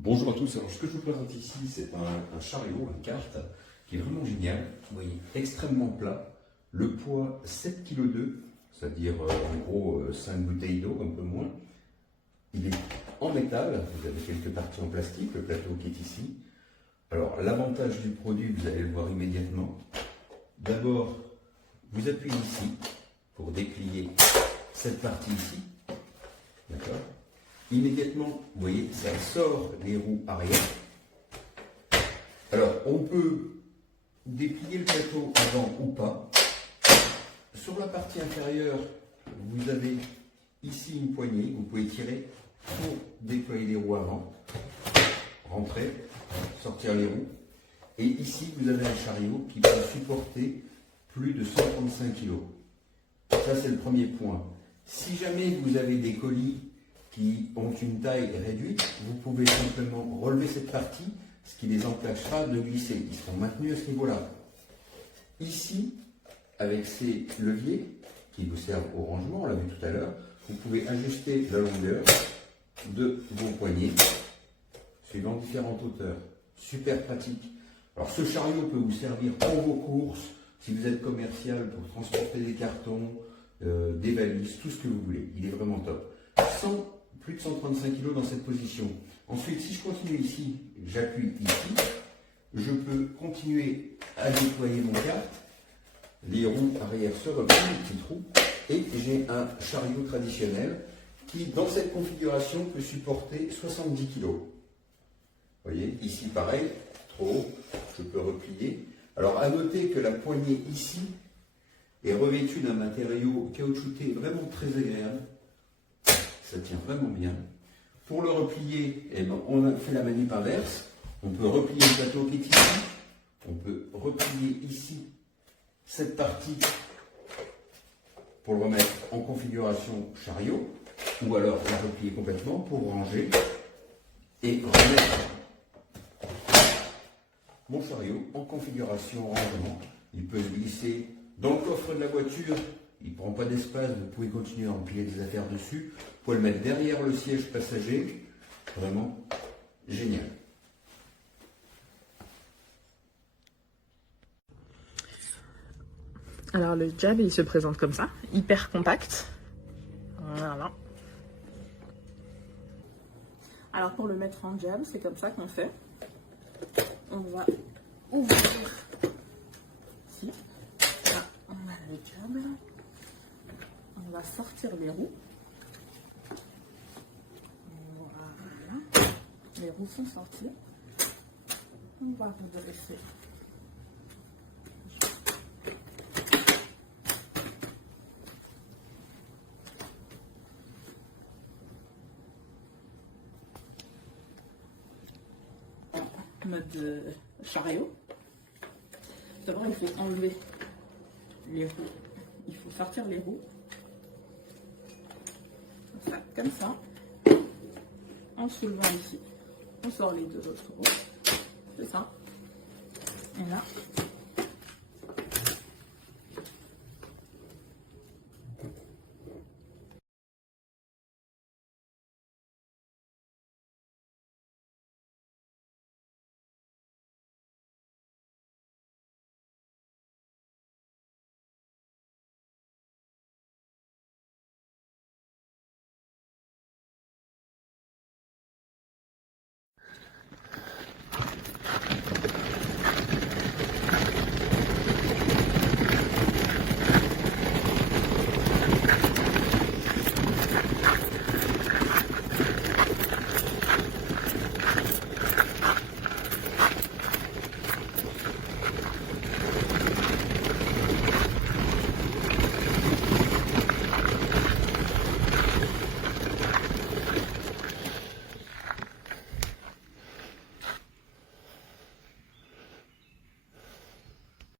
Bonjour à tous, alors ce que je vous présente ici c'est un chariot, un kart qui est vraiment génial, vous voyez, extrêmement plat, le poids 7,2 kg, c'est-à-dire en gros 5 bouteilles d'eau, un peu moins. Il est en métal, vous avez quelques parties en plastique, le plateau qui est ici. Alors l'avantage du produit, vous allez le voir immédiatement. D'abord, vous appuyez ici pour déplier cette partie ici, d'accord. Immédiatement, vous voyez, ça sort les roues arrière. Alors, on peut déplier le plateau avant ou pas. Sur la partie inférieure, vous avez ici une poignée, vous pouvez tirer pour déployer les roues avant, rentrer, sortir les roues. Et ici, vous avez un chariot qui peut supporter plus de 135 kg. Ça, c'est le premier point. Si jamais vous avez des colis qui ont une taille réduite, vous pouvez simplement relever cette partie, ce qui les empêchera de glisser. Ils seront maintenus à ce niveau-là. Ici, avec ces leviers qui vous servent au rangement, on l'a vu tout à l'heure, vous pouvez ajuster la longueur de vos poignées suivant différentes hauteurs. Super pratique. Alors ce chariot peut vous servir pour vos courses, si vous êtes commercial, pour transporter des cartons, des valises, tout ce que vous voulez. Il est vraiment top. Plus de 135 kg dans cette position. Ensuite, si je continue ici, j'appuie ici, je peux continuer à déployer mon kart. Les roues arrière se replient, les petits trous, et j'ai un chariot traditionnel qui, dans cette configuration, peut supporter 70 kg. Vous voyez, ici pareil, trop haut, je peux replier. Alors, à noter que la poignée ici est revêtue d'un matériau caoutchouté vraiment très agréable. Ça tient vraiment bien. Pour le replier, eh ben, on a fait la manip inverse. On peut replier le plateau qui est ici. On peut replier ici cette partie pour le remettre en configuration chariot. Ou alors la replier complètement pour ranger et remettre mon chariot en configuration rangement. Il peut se glisser dans le coffre de la voiture. Il ne prend pas d'espace, vous pouvez continuer à empiler des affaires dessus. Vous pouvez le mettre derrière le siège passager. Vraiment génial. Alors le jab, il se présente comme ça, hyper compact. Voilà. Alors pour le mettre en jab, c'est comme ça qu'on fait. On va ouvrir ici. Là, on a le jab. On va sortir les roues. Voilà. Les roues sont sorties. On va redresser. Mode chariot. D'abord, il faut enlever les roues. Il faut sortir les roues. Comme ça. En soulevant ici, on sort les deux autres roues. C'est ça. Et là,